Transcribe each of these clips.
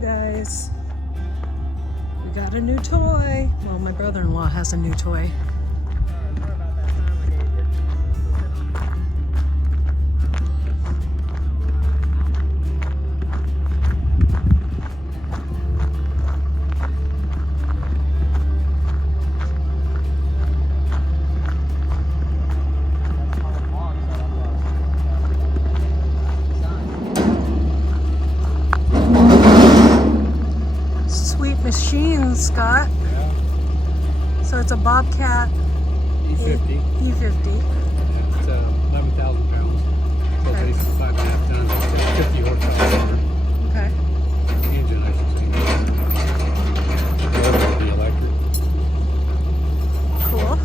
guys. We got a new toy. Well, my brother-in-law has a new toy. Machine, Scott. Yeah. So it's a bobcat E50. E50. Yeah, it's 11,000 pounds. So Okay. basically 5.5 tons, 50 horsepower. Okay. Engine, I should say. Motor will be electric. Cool.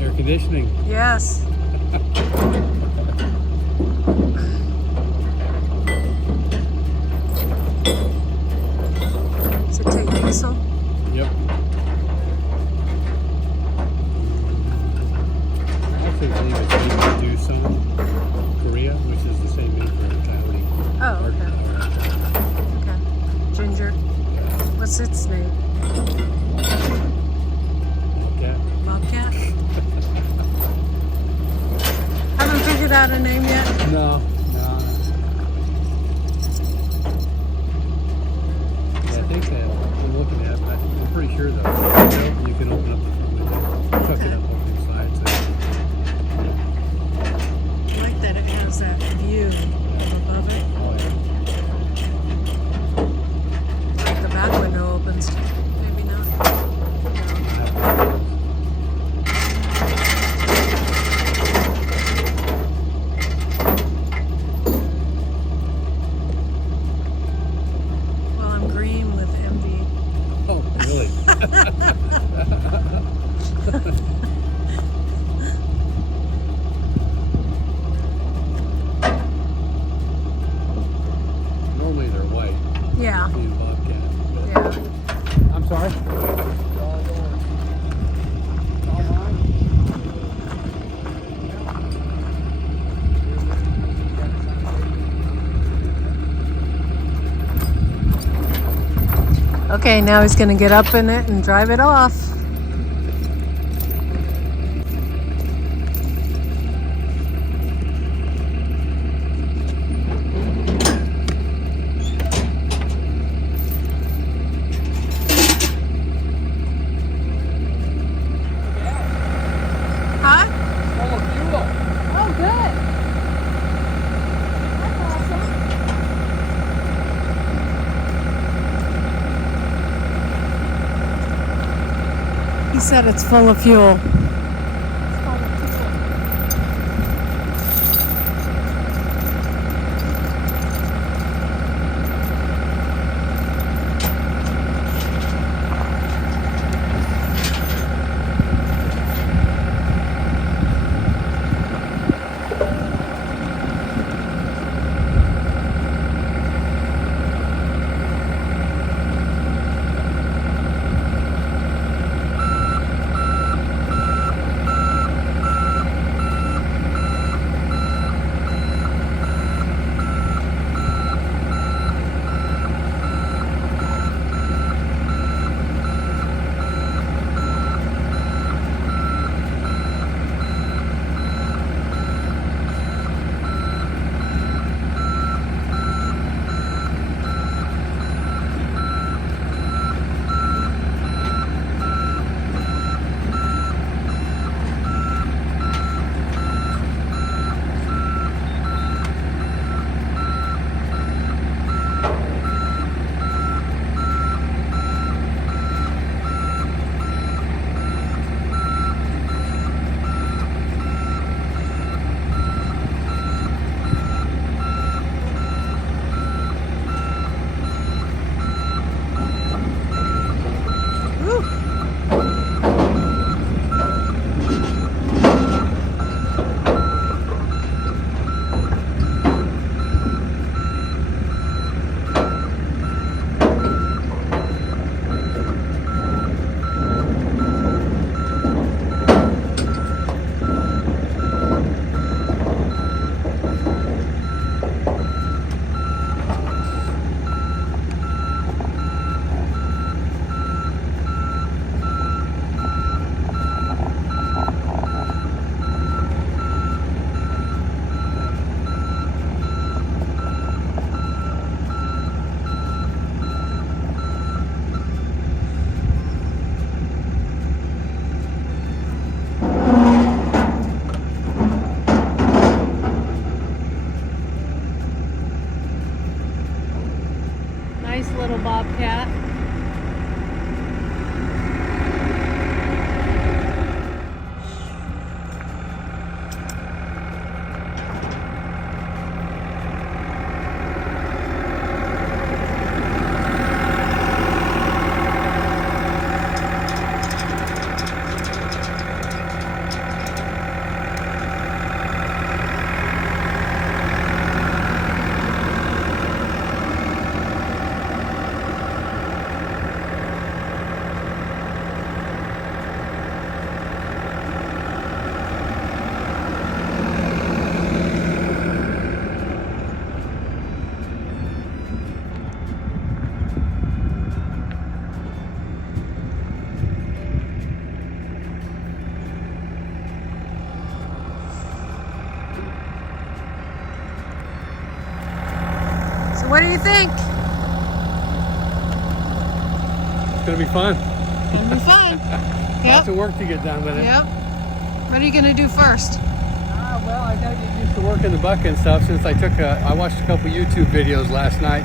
Air conditioning. Yes. Does it take diesel? Yep. I actually believe it's made to do some Korea, which is the same name for Coyote. Oh, okay. Okay. Ginger. What's its name? Bobcat. Bobcat? Haven't figured out a name yet? No. Yeah, I think that we're looking at, but I'm pretty sure though, you can open up the front window, tuck it up over the side. So. I like that it has that view above it. Oh, yeah. Like the back window opens. Maybe not. Well, I'm green with envy. Oh, really? Normally they're white. Yeah. Being bobcat. Yeah. I'm sorry. Okay, now he's going to get up in it and drive it off. Huh? Full of fuel. Oh, good. That's awesome. He said it's full of fuel. Nice little bobcat. What do you think? It's gonna be fun. Gonna be fun. Lots of work to get done with it. Yep. What are you gonna do first? Well, I gotta get used to working the bucket and stuff since I watched a couple YouTube videos last night,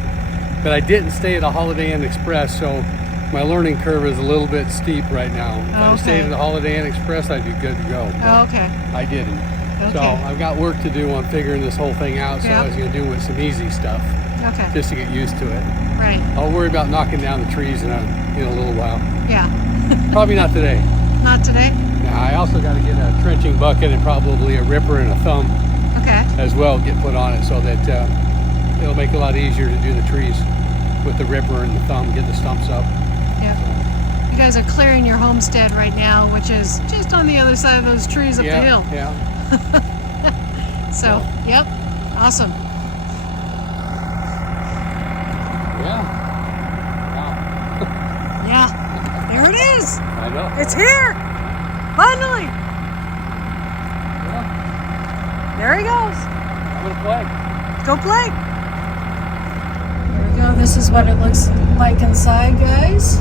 but I didn't stay at a Holiday Inn Express, so my learning curve is a little bit steep right now. If I stayed at the Holiday Inn Express, I'd be good to go. Oh, okay. I didn't. Okay. So I've got work to do on figuring this whole thing out, so I was gonna do with some easy stuff. Okay. Just to get used to it. Right. I'll worry about knocking down the trees in a little while. Yeah. Probably not today. Not today? Yeah, I also got to get a trenching bucket and probably a ripper and a thumb as well get put on it so that it'll make it a lot easier to do the trees with the ripper and the thumb, get the stumps up. Yeah. You guys are clearing your homestead right now, which is just on the other side of those trees up the hill. Yeah. So, yep. Awesome. Yeah, there it is. I know. It's here. Finally. Yeah. There he goes. I'm gonna play. Go play. There we go. This is what it looks like inside, guys.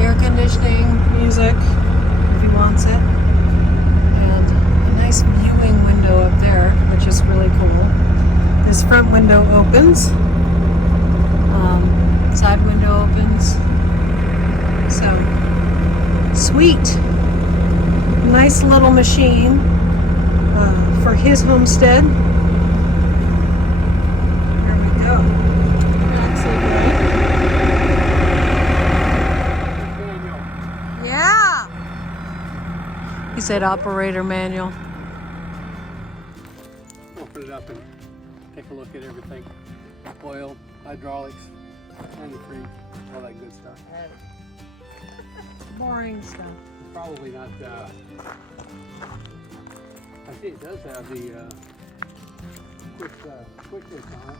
Air conditioning, music, if he wants it. And a nice viewing window up there, which is really cool. This front window opens, side window opens, so sweet. Nice little machine for his homestead. There we go. Yeah. He said operator manual. Open it up and take a look at everything. Oil, hydraulics, antifreeze, all that good stuff. Boring stuff. Probably not, I think it does have the quick hits on it.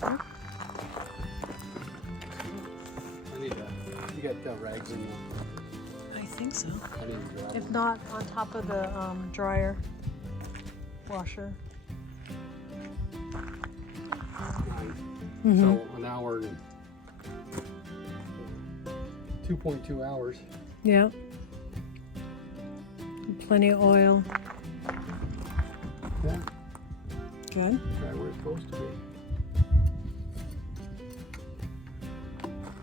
So, you got rags in you? I think so. I need to grab If them. not, on top of the dryer washer. So an hour and 2.2 hours. Yeah. Plenty of oil. Yeah, Good. right where it's supposed to be.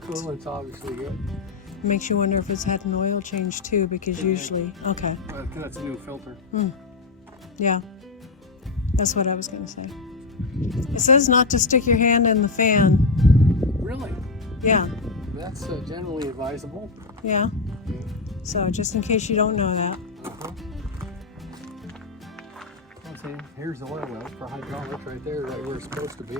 Coolant obviously good. Makes you wonder if it's had an oil change too, because usually, okay. But that's a new filter. Yeah. That's what I was going to say. It says not to stick your hand in the fan. Really? Yeah. That's generally advisable. Yeah. So just in case you don't know that. See, here's the oil well for hydraulics right there, right where it's supposed to be.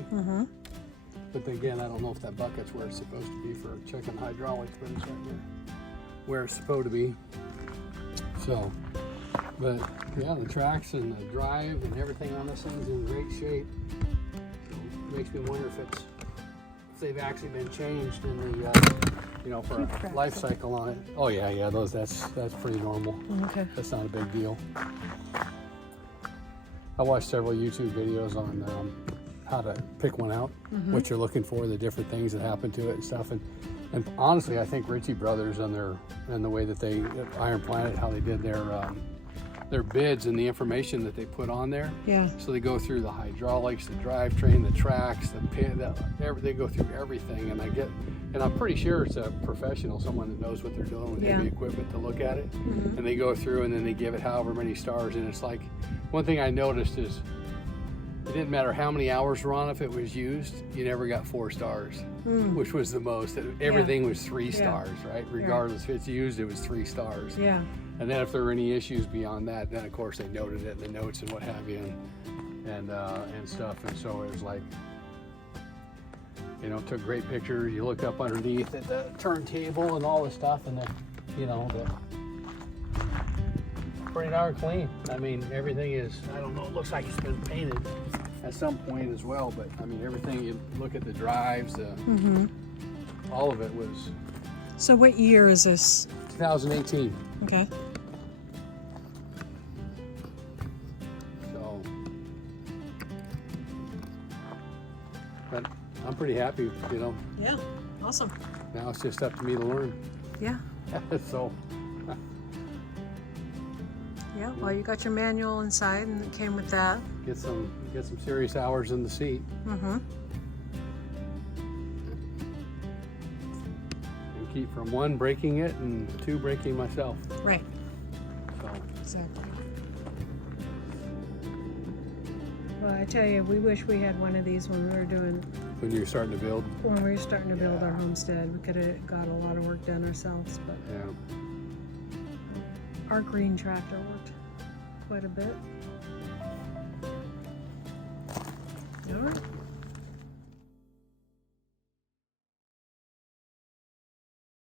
But then again, I don't know if that bucket's where it's supposed to be for checking hydraulics, but it's right where it's supposed to be. So, but yeah, the tracks and the drive and everything on this thing's in great shape. makes me wonder if they've actually been changed in the you know, for a life cycle on it. Oh yeah, that's pretty normal. Okay. That's not a big deal. I watched several YouTube videos on how to pick one out, what you're looking for, the different things that happen to it and stuff. And honestly, I think Ritchie Brothers and the way that they Iron Planet, how they did their bids and the information that they put on there. Yeah. So they go through the hydraulics, the drivetrain, the tracks, the pit. They go through everything, and I'm pretty sure it's a professional, someone that knows what they're doing with heavy equipment to look at it. And they go through and then they give it however many stars. And it's like, one thing I noticed is it didn't matter how many hours were on, if it was used, you never got 4 stars, which was the most. Everything was 3 stars, right? Regardless if it's used, it was 3 stars. Yeah. And then if there were any issues beyond that, then of course they noted it in the notes and what have you, and stuff. And so it was like, you know, took great pictures. You look up underneath at the turntable and all the stuff, and then, you know, pretty darn clean. I mean, everything is, I don't know, it looks like it's been painted at some point as well, but I mean, everything, you look at the drives, all of it was. So what year is this? 2018. Okay. So, but I'm pretty happy, you know. Yeah. Awesome. Now it's just up to me to learn. Yeah. So. Yeah, well, you got your manual inside, and it came with that. Get some serious hours in the seat. And keep from 1, breaking it, and 2, breaking myself. Right. So. Exactly. Well, I tell you, we wish we had one of these when we were doing. When you're starting to build. When we were starting to build our homestead, we could have got a lot of work done ourselves, but. Yeah. Our green tractor worked quite a bit. All right.